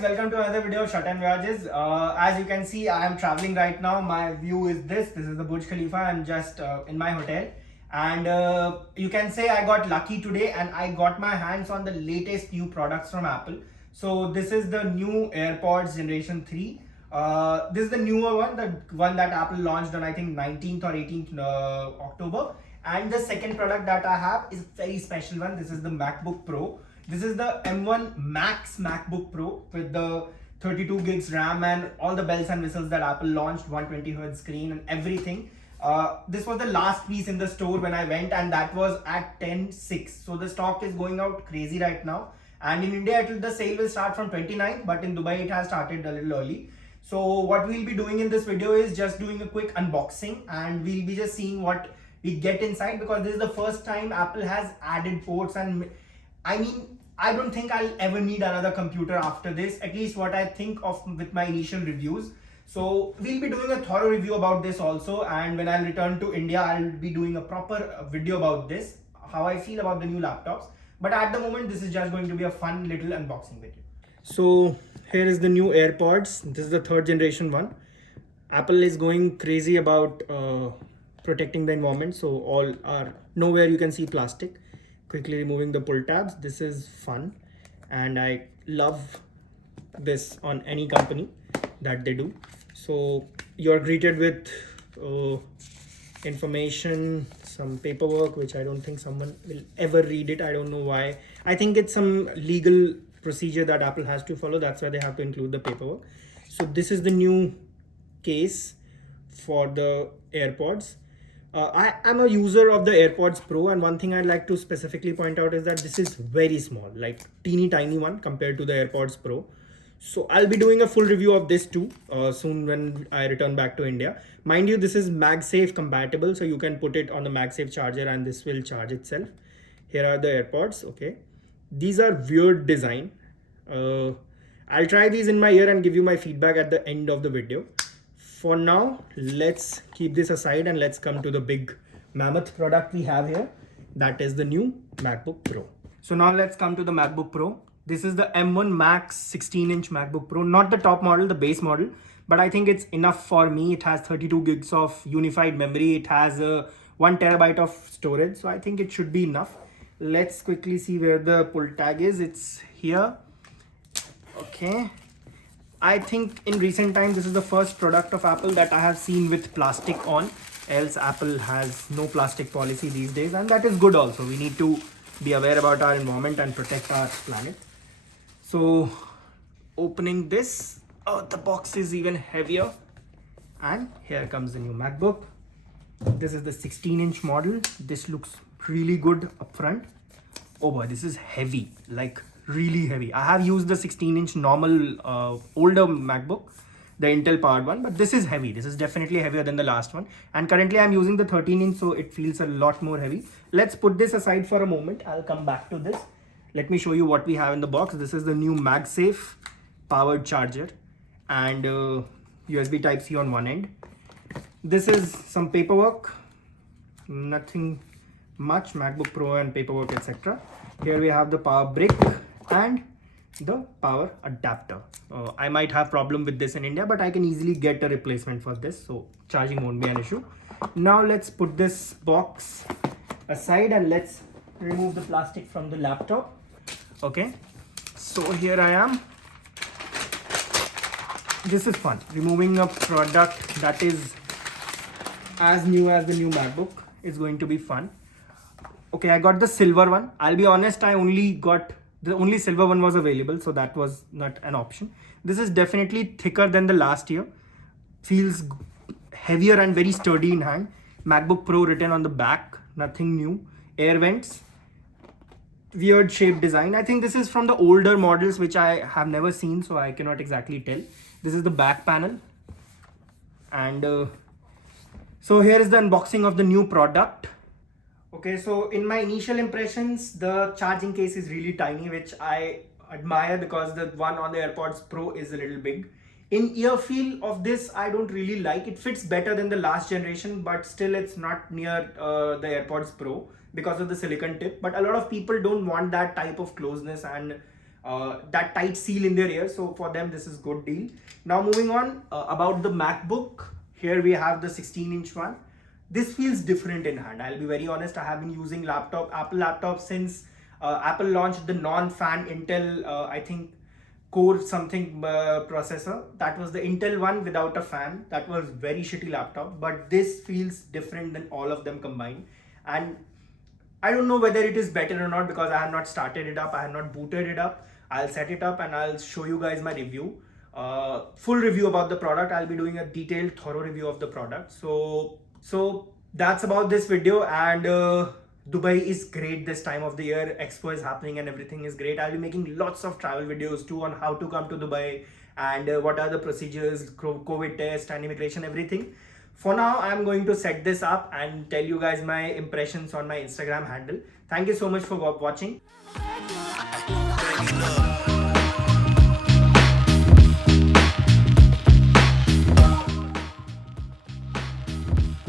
guys, welcome to another video of Shut and Voyages. As you can see, I am traveling right now. My view is this. This is the Burj Khalifa. I'm just in my hotel. And you can say I got lucky today and I got my hands on the latest new products from Apple. So this is the new AirPods Generation 3. This is the newer one, the one that Apple launched on I think 19th or 18th October. And the second product that I have is a very special one. This is the MacBook Pro. This is the M1 Max MacBook Pro with the 32 gigs RAM and all the bells and whistles that Apple launched, 120Hz screen and everything. This was the last piece in the store when I went, and that was at 10/6. So the stock is going out crazy right now. And in India, the sale will start from 29th, but in Dubai it has started a little early. So what we'll be doing in this video is just doing a quick unboxing, and we'll be just seeing what we get inside, because this is the first time Apple has added ports. And I mean, I don't think I'll ever need another computer after this, at least what I think of with my initial reviews. So we'll be doing a thorough review about this also, and when I return to India, I'll be doing a proper video about this, how I feel about the new laptops. But at the moment, this is just going to be a fun little unboxing video. So here is the new AirPods. This is the third generation one. Apple is going crazy about protecting the environment, so all are nowhere you can see plastic. Quickly removing the pull tabs. This is fun, and I love this on any company that they do. So you're greeted with information, some paperwork, which I don't think someone will ever read it. I don't know why. I think it's some legal procedure that Apple has to follow. That's why they have to include the paperwork. So this is the new case for the AirPods. I am a user of the AirPods Pro, and one thing I'd like to specifically point out is that this is very small, like teeny tiny one compared to the AirPods Pro. So I'll be doing a full review of this too soon when I return back to India. Mind you, this is MagSafe compatible, so you can put it on the MagSafe charger and this will charge itself. Here are the AirPods. Okay, these are weird design. I'll try these in my ear and give you my feedback at the end of the video. For now, let's keep this aside and let's come to the big mammoth product we have here. That is the new MacBook Pro. So now let's come to the MacBook Pro. This is the M1 Max 16-inch MacBook Pro, not the top model, the base model, but I think it's enough for me. It has 32 gigs of unified memory. It has 1 terabyte of storage. So I think it should be enough. Let's quickly see where the pull tag is. It's here. Okay. I think in recent times, this is the first product of Apple that I have seen with plastic on. Else Apple has no plastic policy these days, and that is good also. We need to be aware about our environment and protect our planet. So opening this, oh, the box is even heavier. And here comes the new MacBook. This is the 16-inch model. This looks really good up front. Oh boy, this is heavy, like really heavy. I have used the 16-inch normal older MacBook, the Intel powered one, but this is heavy. This is definitely heavier than the last one. And currently I'm using the 13-inch, so it feels a lot more heavy. Let's put this aside for a moment. I'll come back to this. Let me show you what we have in the box. This is the new MagSafe powered charger and USB Type-C on one end. This is some paperwork, nothing much, MacBook Pro and paperwork, etc. Here we have the power brick and the power adapter. I might have problem with this in India, but I can easily get a replacement for this, so charging won't be an issue. Now let's put this box aside and let's remove the plastic from the laptop. Okay, so here I am. This is fun, removing a product that is as new as the new MacBook is going to be fun. Okay, I got the silver one. I'll be honest, I only got the only silver one was available, so that was not an option. This is definitely thicker than the last year. Feels heavier and very sturdy in hand. MacBook Pro written on the back, nothing new. Air vents, weird shaped design. I think this is from the older models, which I have never seen, so I cannot exactly tell. This is the back panel. And so here is the unboxing of the new product. Okay, so in my initial impressions, the charging case is really tiny, which I admire because the one on the AirPods Pro is a little big. In ear feel of this, I don't really like. It fits better than the last generation, but still it's not near the AirPods Pro because of the silicon tip. But a lot of people don't want that type of closeness, and that tight seal in their ear. So for them, this is good deal. Now moving on, about the MacBook. Here we have the 16-inch one. This feels different in hand. I'll be very honest. I have been using Apple laptops since Apple launched the non-fan Intel, I think Core something processor. That was the Intel one without a fan. That was very shitty laptop. But this feels different than all of them combined. And I don't know whether it is better or not because I have not started it up. I have not booted it up. I'll set it up and I'll show you guys my review. Full review about the product. I'll be doing a detailed, thorough review of the product. So that's about this video. And Dubai is great this time of the year. Expo is happening and everything is great. I'll be making lots of travel videos too on how to come to Dubai and what are the procedures, COVID test and immigration, everything. For now, I'm going to set this up and tell you guys my impressions on my Instagram handle. Thank you so much for watching.